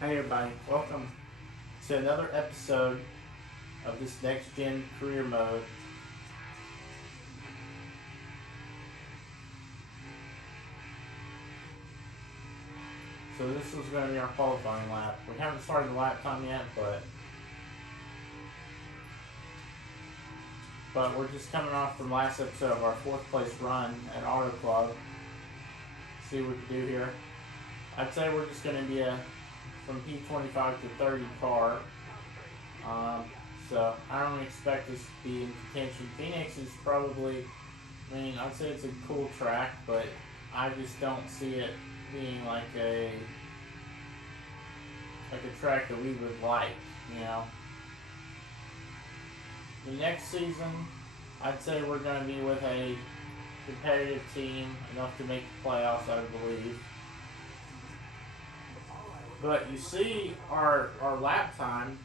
Hey everybody, welcome to another episode of this next gen career mode. So this is going to be our qualifying lap. We haven't started the lap time yet, but we're just coming off from last episode of our fourth place run at Auto Club. See what we can do here. I'd say we're just going to be from P25 to 30 car. So I don't expect this to be in contention. Phoenix is probably, I'd say it's a cool track, but I just don't see it being like a track that we would like, The next season, I'd say we're going to be with a competitive team enough to make the playoffs, I believe. But you see our lap time,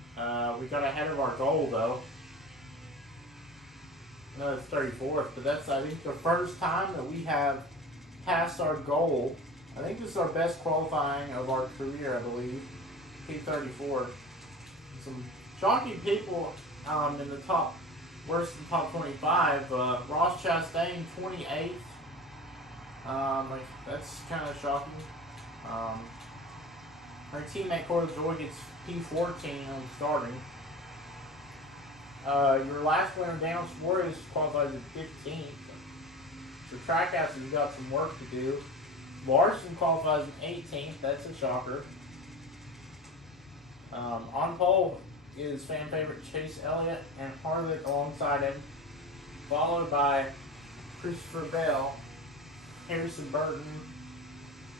we got ahead of our goal though. No, it's 34th, but that's, I think, the first time that we have passed our goal. I think this is our best qualifying of our career, I believe. P34. Some shocking people in the top, worse than top 25. Ross Chastain, 28th. That's kind of shocking. Our teammate Corey Joy gets P14 on starting. Your last winner, Daniel Suarez, qualifies at 15th. So Trackhouse has got some work to do. Larson qualifies in 18th. That's a shocker. On pole is fan favorite Chase Elliott and Harvick alongside him, followed by Christopher Bell, Harrison Burton.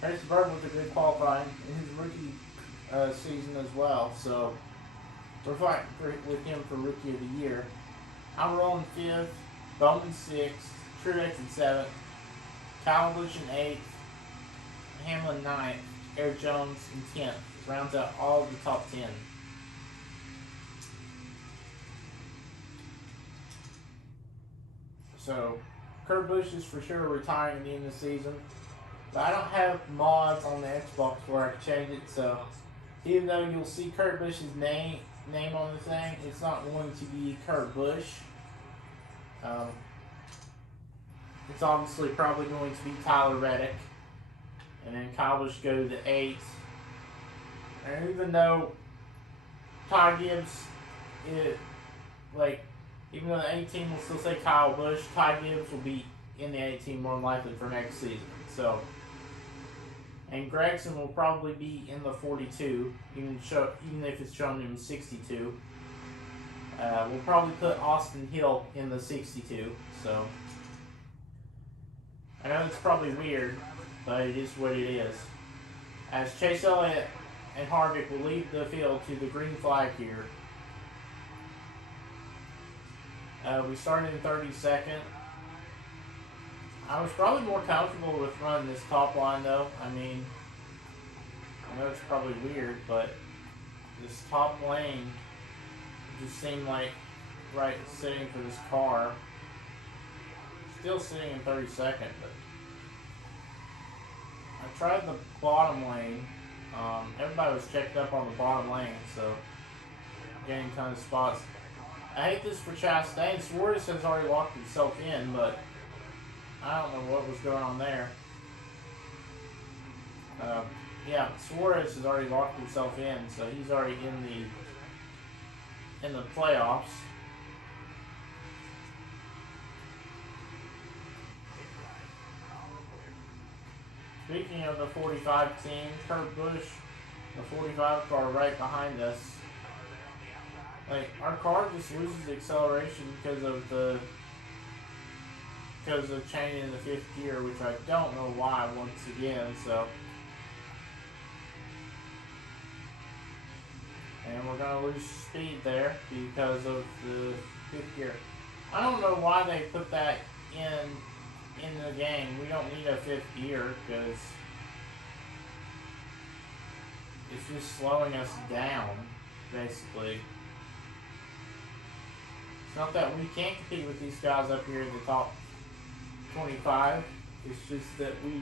Harrison Burton was a good qualifying in his rookie season as well, so we're fighting with him for Rookie of the Year. Almirola in 5th, Bowman 6th, Truex in 7th, Kyle Busch in 8th, Hamlin 9th, Eric Jones in 10th. Rounds out all of the top 10. So, Kurt Busch is for sure retiring at the end of the season. But I don't have mods on the Xbox where I can change it, so even though you'll see Kurt Busch's name on the thing, it's not going to be Kurt Busch. It's obviously probably going to be Tyler Reddick. And then Kyle Busch go to 8th. And even though Ty Gibbs, even though the 18 will still say Kyle Busch, Ty Gibbs will be in the 18 more than likely for next season. So, and Gregson will probably be in the 42, even if it's showing him 62. We'll probably put Austin Hill in the 62. So, I know it's probably weird, but it is what it is. As Chase Elliott and Harvick will lead the field to the green flag here. We started in 32nd. I was probably more comfortable with running this top line though. I know it's probably weird, but this top lane just seemed like right sitting for this car. Still sitting in 32nd, but I tried the bottom lane. Everybody was checked up on the bottom lane, so getting ton of spots. I hate this for Chastain. Suarez has already locked himself in, but I don't know what was going on there. Yeah, Suarez has already locked himself in, so he's already in the playoffs. Speaking of the 45 team, Kurt Busch, the 45 car right behind us. Our car just loses acceleration because of changing the 5th gear, which I don't know why once again, so. And we're going to lose speed there because of the 5th gear. I don't know why they put that in the game. We don't need a 5th gear because it's just slowing us down, basically. It's not that we can't compete with these guys up here in the top 25. It's just that we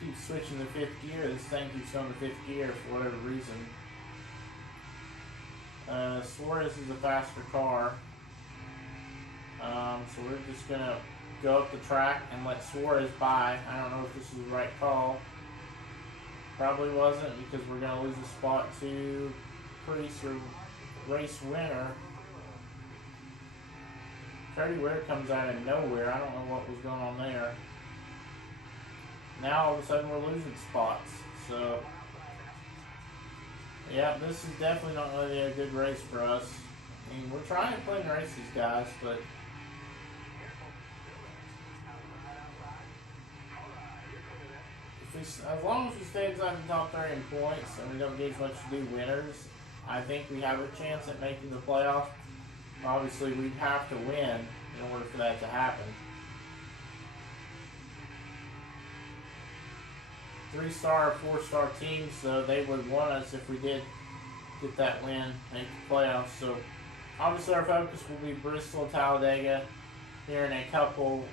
keeps switching to fifth gear. This thing keeps going to fifth gear for whatever reason. Suarez is a faster car. So we're just going to go up the track and let Suarez by. I don't know if this is the right call. Probably wasn't, because we're going to lose a spot to Priest or race winner. Cody Ware comes out of nowhere. I don't know what was going on there. Now all of a sudden we're losing spots. So, yeah, this is definitely not going to be a good race for us. I mean, we're trying to clean race these guys, but as long as we stay inside the top 30 in points and we don't get as much to do winners, I think we have a chance at making the playoffs. Obviously, we'd have to win in order for that to happen. 3-star or 4-star teams, so they would want us if we did get that win, make the playoffs. So obviously our focus will be Bristol, Talladega here in a couple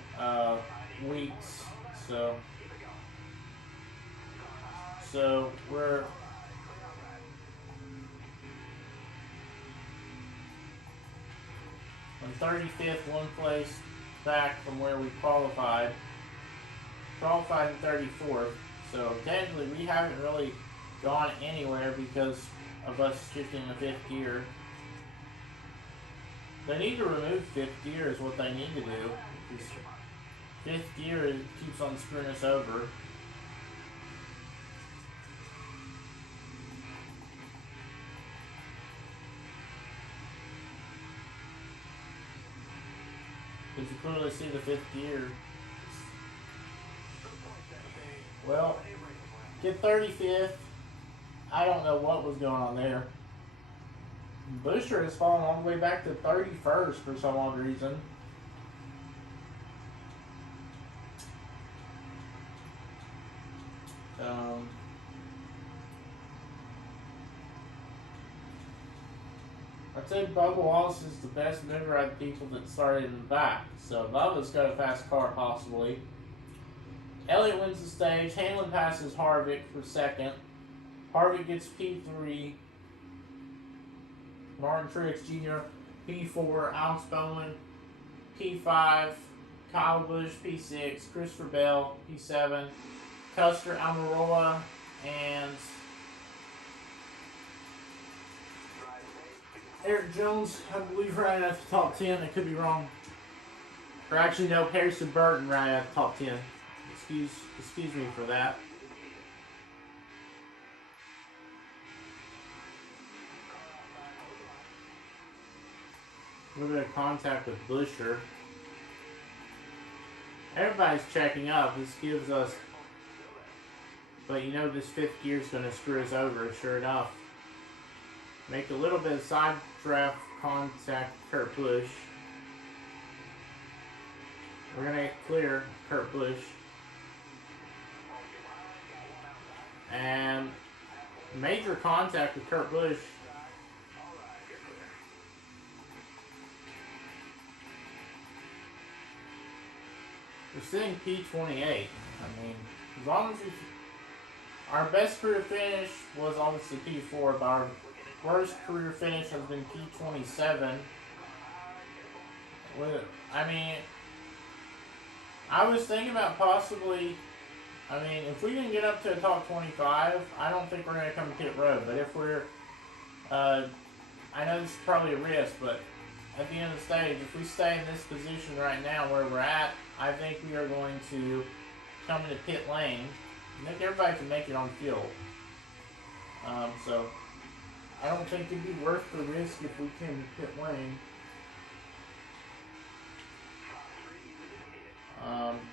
weeks. So we're on 35th, one place back from where we qualified. Qualified in 34th. So technically we haven't really gone anywhere because of us shifting to fifth gear. They need to remove fifth gear is what they need to do. Because fifth gear keeps on screwing us over. Because you clearly see the fifth gear. Well, get 35th. I don't know what was going on there. Busher has fallen all the way back to 31st for some odd reason. I'd say Bubba Wallace is the best mover out of the people that started in the back. So Bubba's got a fast car possibly. Elliott wins the stage. Hamlin passes Harvick for second. Harvick gets P3. Martin Truex Jr. P4. Alex Bowman P5. Kyle Busch P6. Christopher Bell P7. Custer, Almirola, and Eric Jones, I believe, right at the top 10. I could be wrong. Or actually, no, Harrison Burton right at the top 10. Excuse me for that. A little bit of contact with Busher. Everybody's checking up. This gives us, but you know this fifth gear is going to screw us over, sure enough. Make a little bit of side draft contact Kurt Busch. We're going to clear Kurt Busch. And major contact with Kurt Busch. We're sitting P28. I mean, as long as our best career finish was obviously P4, but our worst career finish has been P27. I mean, I was thinking about possibly, I mean, if we didn't get up to a top 25, I don't think we're going to come to pit road. But if we're, I know this is probably a risk, but at the end of the stage, if we stay in this position right now where we're at, I think we are going to come into pit lane. I think everybody can make it on field. So I don't think it'd be worth the risk if we came to pit lane.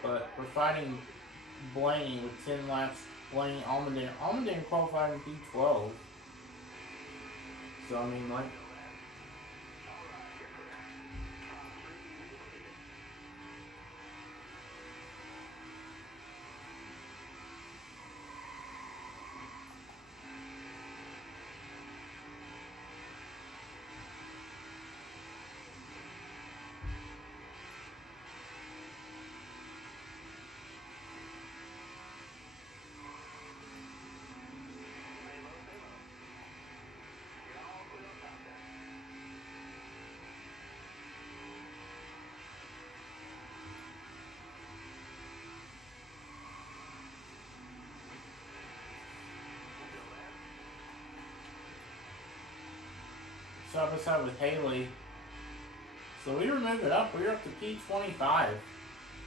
But we're fighting Blaney with 10 laps. Blaney, Allmendinger qualified in P12. So I mean, like, side by side with Haley. So we were moving up. We were up to P25.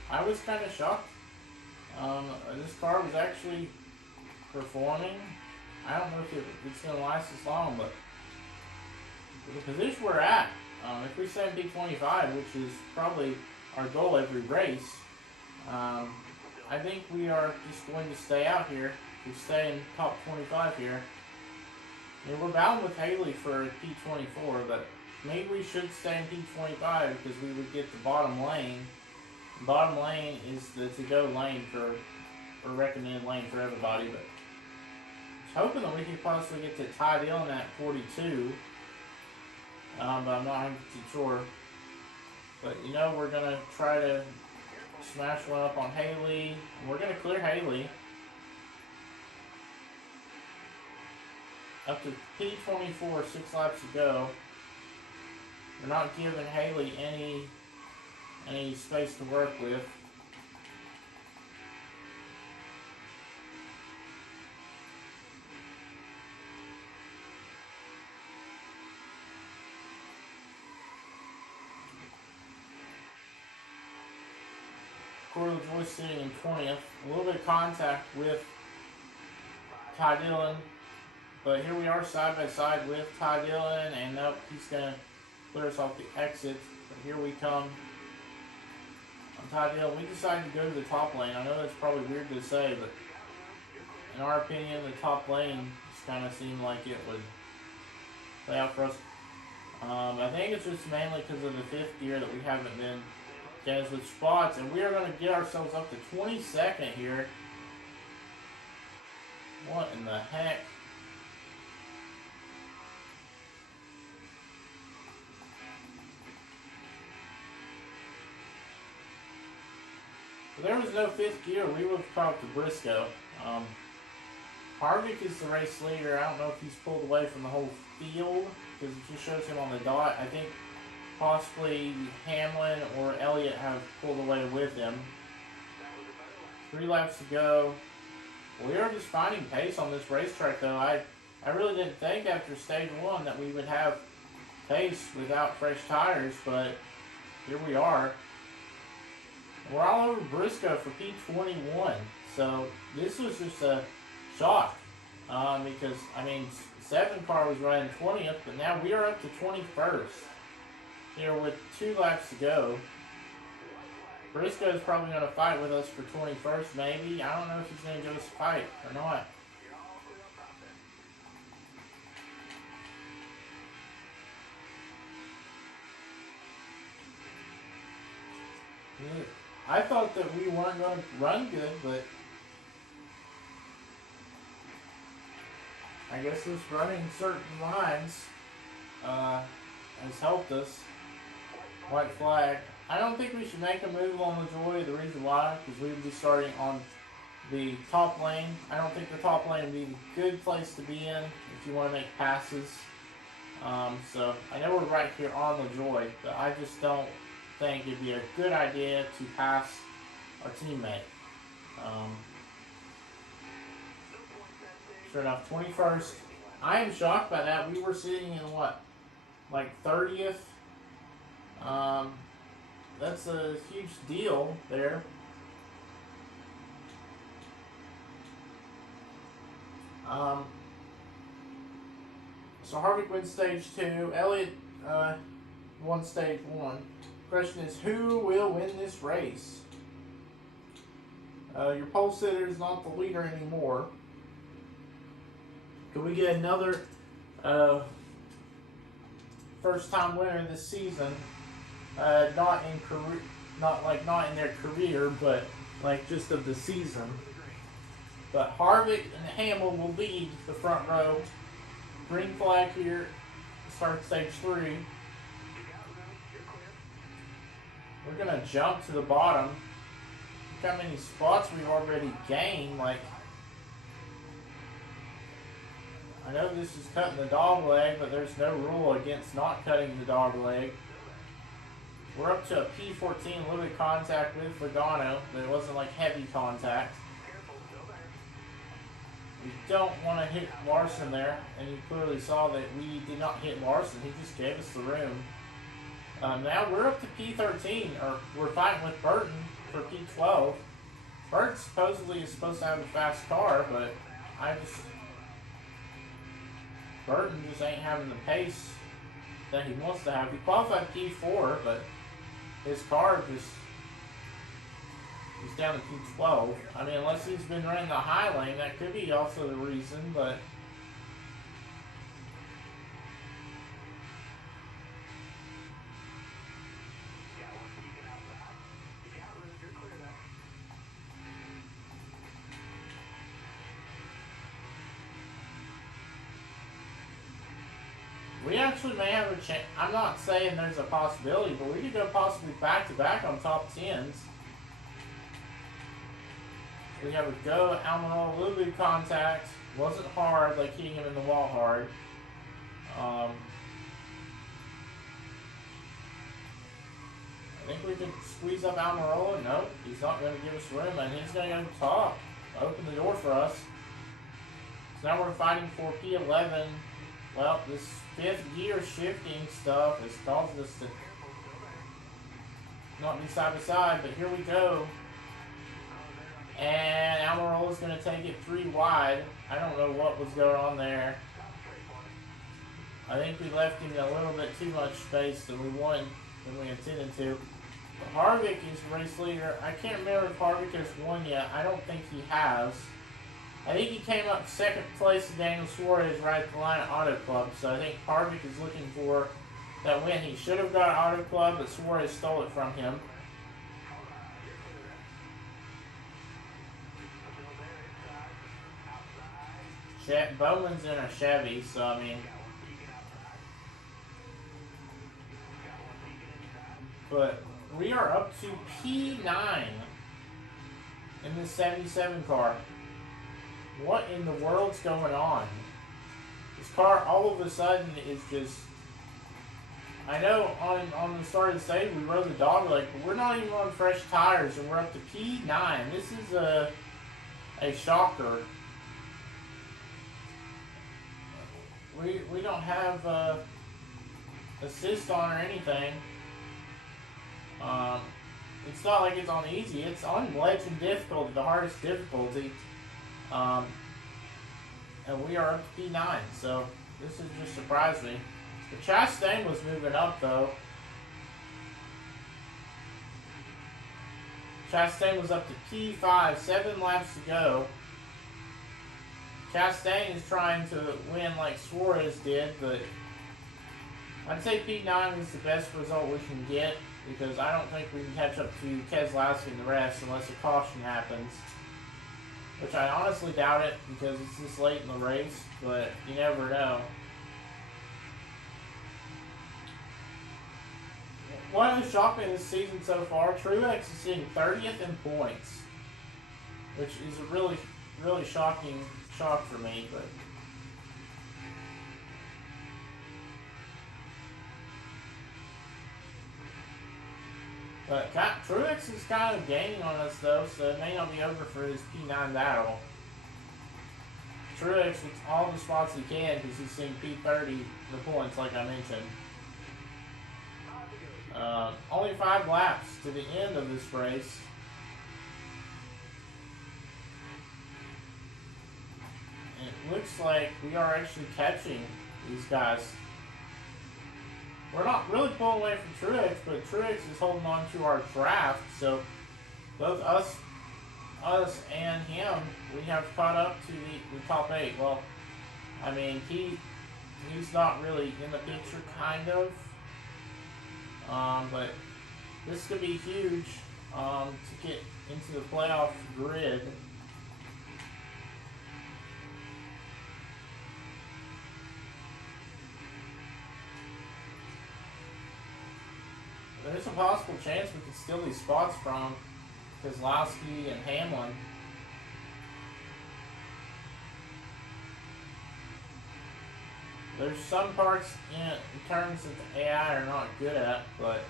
I was kind of shocked. This car was actually performing. I don't know if it's going to last as long, but the position we're at, if we stay in P25, which is probably our goal every race, I think we are just going to stay out here. We stay in top 25 here. I mean, we're bound with Haley for P24, but maybe we should stay in P25 because we would get the bottom lane. The bottom lane is the to-go lane for recommended lane for everybody, but I was hoping that we could possibly get to Ty Dillon at 42, but I'm not 100% sure. But you know, we're going to try to smash one up on Haley. We're going to clear Haley up to P24, 6 laps to go. We're not giving Haley any space to work with. Corey Joy sitting in 20th. A little bit of contact with Ty Dillon. But here we are side by side with Ty Dillon. And nope, he's going to clear us off the exit. But here we come on Ty Dillon. We decided to go to the top lane. I know that's probably weird to say, but in our opinion, the top lane just kind of seemed like it would play out for us. I think it's just mainly because of the 5th gear that we haven't been dense with spots, and we are going to get ourselves up to 22nd here. What in the heck? If there was no 5th gear, we would have talked to Briscoe. Harvick is the race leader. I don't know if he's pulled away from the whole field because it just shows him on the dot. I think possibly Hamlin or Elliott have pulled away with him. 3 laps to go. We are just finding pace on this racetrack, though. I really didn't think after stage 1 that we would have pace without fresh tires, but here we are. We're all over Briscoe for P21, so this was just a shock because, I mean, 7 car was running 20th, but now we are up to 21st. Here with 2 laps to go. Briscoe is probably going to fight with us for 21st, maybe. I don't know if he's going to give us a fight or not. I thought that we weren't going to run good, but I guess this running certain lines has helped us. White flag. I don't think we should make a move on the Joy. The reason why, because we would be starting on the top lane. I don't think the top lane would be a good place to be in if you want to make passes. So I know we're right here on the Joy, but I just don't think it'd be a good idea to pass our teammate. Sure enough, 21st. I am shocked by that. We were sitting in what, like 30th? That's a huge deal there. So Harvick wins stage 2. Elliott won stage 1. Question is, who will win this race? Your pole sitter is not the leader anymore. Can we get another first-time winner this season? Not in their career, but like just of the season. But Harvick and Hamill will lead the front row. Green flag here. Start stage 3. We're gonna jump to the bottom. Look how many spots we've already gained. Like, I know this is cutting the dog leg, but there's no rule against not cutting the dog leg. We're up to a P14, a little bit of contact with Logano, but it wasn't like heavy contact. We don't want to hit Larson there, and you clearly saw that we did not hit Larson. He just gave us the room. Now we're up to P13, or we're fighting with Burton for P12. Burton supposedly is supposed to have a fast car, but Burton just ain't having the pace that he wants to have. He qualified P4, but his car just he's down to P12. I mean, unless he's been running the high lane, that could be also the reason, but we actually may have a chance. I'm not saying there's a possibility, but we could go possibly back-to-back on top 10s. We have a go, Almirola, a little bit of contact. Wasn't hard, like hitting him in the wall hard. I think we can squeeze up Almirola. Nope, he's not going to give us room, and he's going to go top. Open the door for us. So now we're fighting for P11. Well, this fifth gear shifting stuff has caused us to not be side by side, but here we go. And Almirola's going to take it 3 wide. I don't know what was going on there. I think we left him a little bit too much space than we intended to. But Harvick is race leader. I can't remember if Harvick has won yet. I don't think he has. I think he came up second place to Daniel Suarez right at the line at Auto Club. So I think Harvick is looking for that win. He should have got Auto Club, but Suarez stole it from him. Bowman's in a Chevy, so I mean, but we are up to P9 in this 77 car. What in the world's going on? This car all of a sudden is just, I know on the start of the stage we rode the dog leg, but we're not even on fresh tires and we're up to P9. This is a shocker. We don't have assist on or anything. It's not like it's on easy. It's on legend difficulty, the hardest difficulty. And we are up to P9, so this has just surprised me. The Chastain was moving up though. Chastain was up to P5, 7 laps to go. Chastain is trying to win like Suarez did, but I'd say P9 is the best result we can get because I don't think we can catch up to Keselowski and the rest unless a caution happens. Which I honestly doubt it because it's this late in the race, but you never know. What is shocking this season so far, Truex is sitting 30th in points, which is a really, really shocking shock for me, but Truex is kind of gaining on us though, so it may not be over for his P9 battle. Truex wants all the spots he can because he's seeing P30 the points like I mentioned. Only 5 laps to the end of this race. And it looks like we are actually catching these guys. We're not really pulling away from Truex, but Truex is holding on to our draft, so both us and him, we have caught up to the top 8. Well, I mean, he's not really in the picture, kind of. But this could be huge to get into the playoff grid. There's a possible chance we could steal these spots from Keselowski and Hamlin. There's some parts in turns that the AI are not good at, but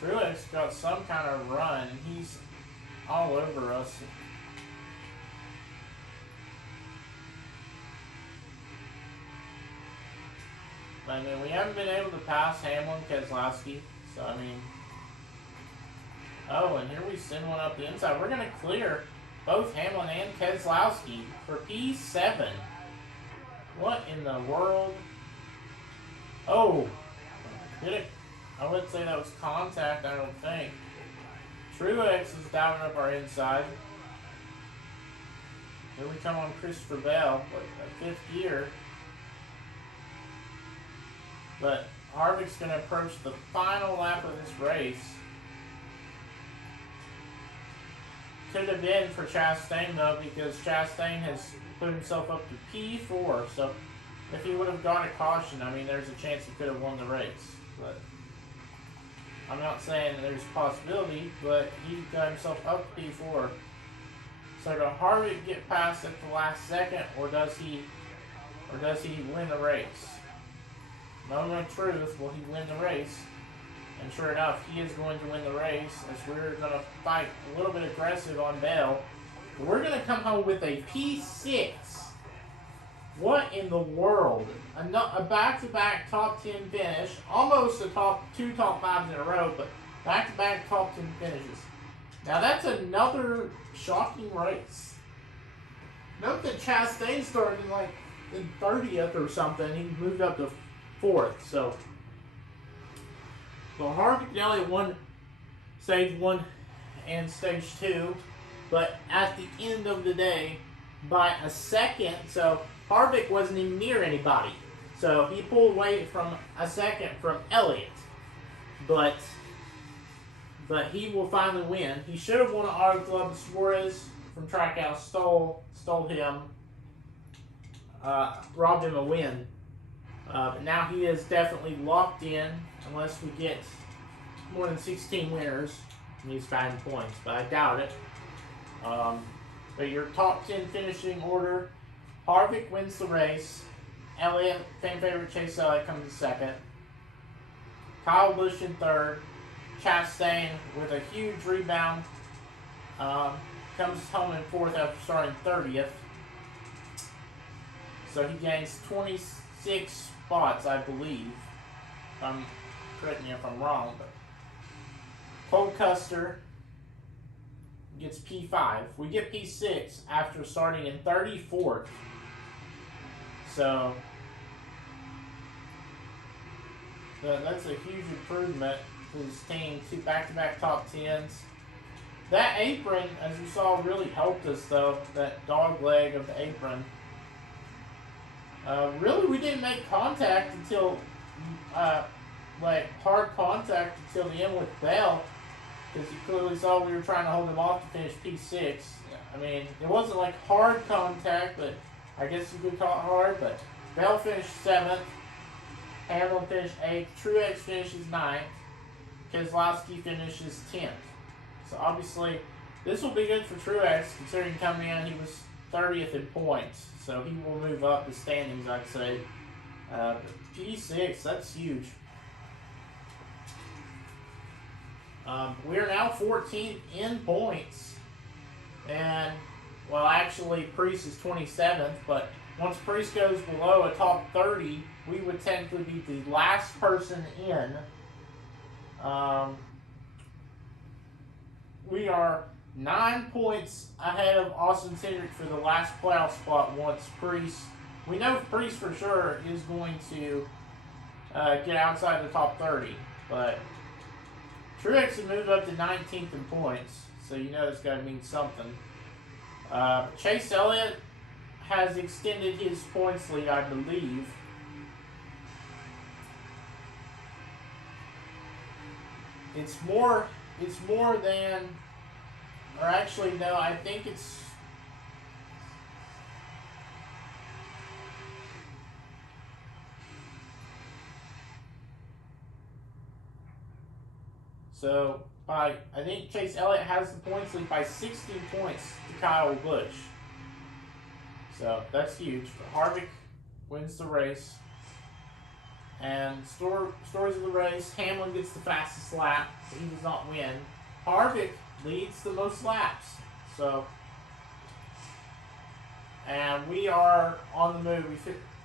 Truex got some kind of run, and he's all over us. I mean, we haven't been able to pass Hamlin, Keselowski. So, I mean... Oh, and here we send one up the inside. We're going to clear both Hamlin and Keselowski for P7. What in the world? Oh! Did it? I wouldn't say that was contact, I don't think. Truex is diving up our inside. Here we come on Christopher Bell, a 5th gear. But Harvick's going to approach the final lap of this race. Could have been for Chastain though, because Chastain has put himself up to P4. So if he would have gone a caution, I mean, there's a chance he could have won the race. But I'm not saying there's a possibility, but he got himself up to P4. So does Harvick get past at the last second, or does he win the race? Moment of truth, will he win the race? And sure enough, he is going to win the race, as we're going to fight a little bit aggressive on Bell. But we're going to come home with a P6. What in the world? A back-to-back top 10 finish, almost two top 5s in a row, but back-to-back top 10 finishes. Now that's another shocking race. Note that Chastain started in 30th or something. He moved up to 4th, so... Well, Harvick and Elliott won stage 1 and stage 2, but at the end of the day, by a second, so Harvick wasn't even near anybody. So he pulled away from a second from Elliott, but he will finally win. He should have won an auto club. Suarez from Trackhouse stole him, robbed him a win. But now he is definitely locked in, unless we get more than 16 winners in these 5 points, but I doubt it. But your top 10 finishing order: Harvick wins the race. Elliott, fan favorite Chase Elliott, comes in second. Kyle Busch in third. Chastain with a huge rebound comes home in fourth after starting 30th. So he gains 26 spots, I believe. Correct me if I'm wrong, but Cole Custer gets P5. We get P6 after starting in 34th. So that's a huge improvement for his team. 2 back-to-back top 10s. That apron, as you saw, really helped us, though. That dog leg of the apron. Really, we didn't make contact until, hard contact until the end with Bell, because you clearly saw we were trying to hold him off to finish P6. I mean, it wasn't like hard contact, but I guess you could call it hard. But Bell finished 7th, Hamlin finished 8th, Truex finishes 9th, Keselowski finishes 10th. So obviously, this will be good for Truex, considering coming in he was 30th in points. So he will move up the standings, I'd say. P6, that's huge. We are now 14th in points. And, well, actually, Priest is 27th. But once Priest goes below a top 30, we would technically be the last person in. We are 9 points ahead of Austin Cindric for the last playoff spot once Priest... We know Priest for sure is going to get outside the top 30, but Truex has moved up to 19th in points, so you know it's got to mean something. Chase Elliott has extended his points lead, I believe. It's more than... Or actually, no, I think it's... So, I think Chase Elliott has the points lead by 16 points to Kyle Busch. So, that's huge. Harvick wins the race. And stories of the race, Hamlin gets the fastest lap, but he does not win. Harvick leads the most laps. So, and we are on the move.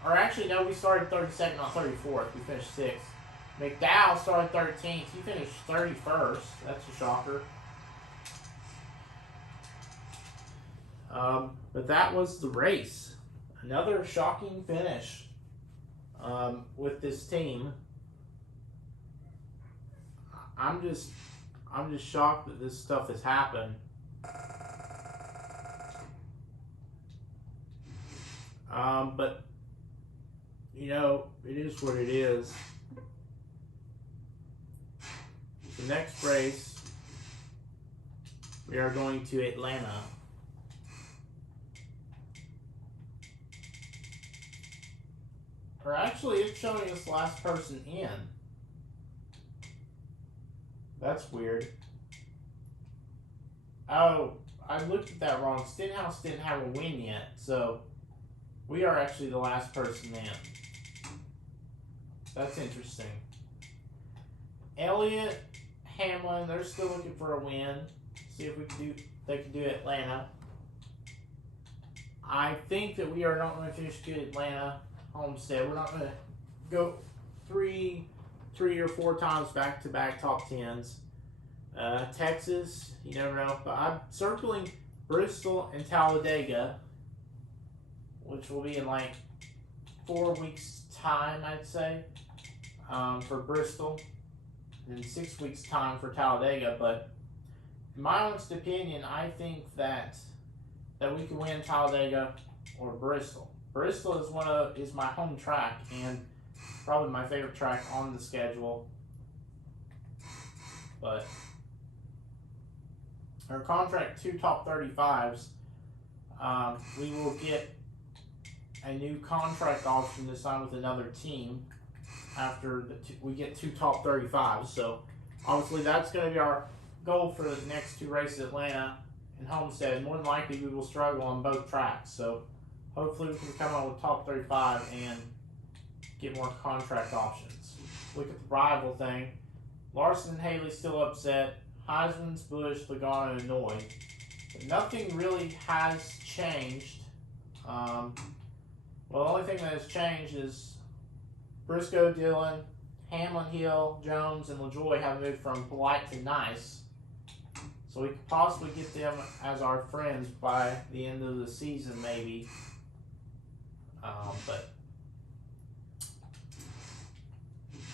or actually, no, we started 32nd, not 34th. We finished 6th. McDowell started 13th. He finished 31st. That's a shocker. But that was the race. Another shocking finish with this team. I'm just shocked that this stuff has happened. But you know, it is what it is. The next race, we are going to Atlanta. Or actually, it's showing us last person in. That's weird. Oh, I looked at that wrong. Stenhouse didn't have a win yet, so we are actually the last person in. That's interesting. Elliott, Hamlin, they're still looking for a win. See if they can do Atlanta. I think that we are not going to finish good Atlanta Homestead. We're not going to go three or four times back-to-back top 10s. Texas, you never know. But I'm circling Bristol and Talladega, which will be in like 4 weeks' time, I'd say, for Bristol. And 6 weeks' time for Talladega. But in my honest opinion, I think that we can win Talladega or Bristol. Bristol is my home track and probably my favorite track on the schedule. But our contract 2 top 35s, we will get a new contract option to sign with another team after we get 2 top 35s. So obviously that's going to be our goal for the next 2 races, Atlanta and Homestead. More than likely we will struggle on both tracks. So hopefully we can come out with top 35 and get more contract options. Look at the rival thing. Larson and Haley still upset. Heisman's, Busch, Logano, and Noy. But nothing really has changed. Well, the only thing that has changed is Briscoe, Dillon, Hamlin, Hill, Jones, and LaJoy have moved from polite to nice. So we could possibly get them as our friends by the end of the season, maybe.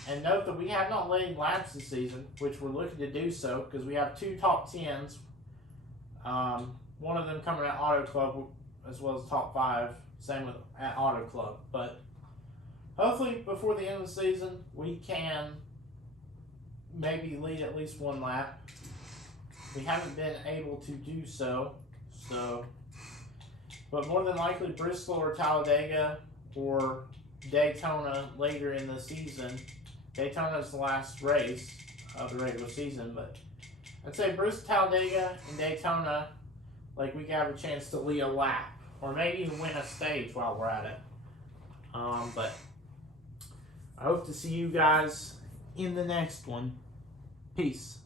And note that we have not led laps this season, which we're looking to do so because we have 2 top 10s. One of them coming at Auto Club as well as top 5. Same with at Auto Club. But hopefully before the end of the season, we can maybe lead at least 1 lap. We haven't been able to do so. But more than likely Bristol or Talladega or Daytona later in the season. Daytona is the last race of the regular season, but I'd say Bristol, Talladega, and Daytona, like we have a chance to lead a lap or maybe even win a stage while we're at it. But I hope to see you guys in the next one. Peace.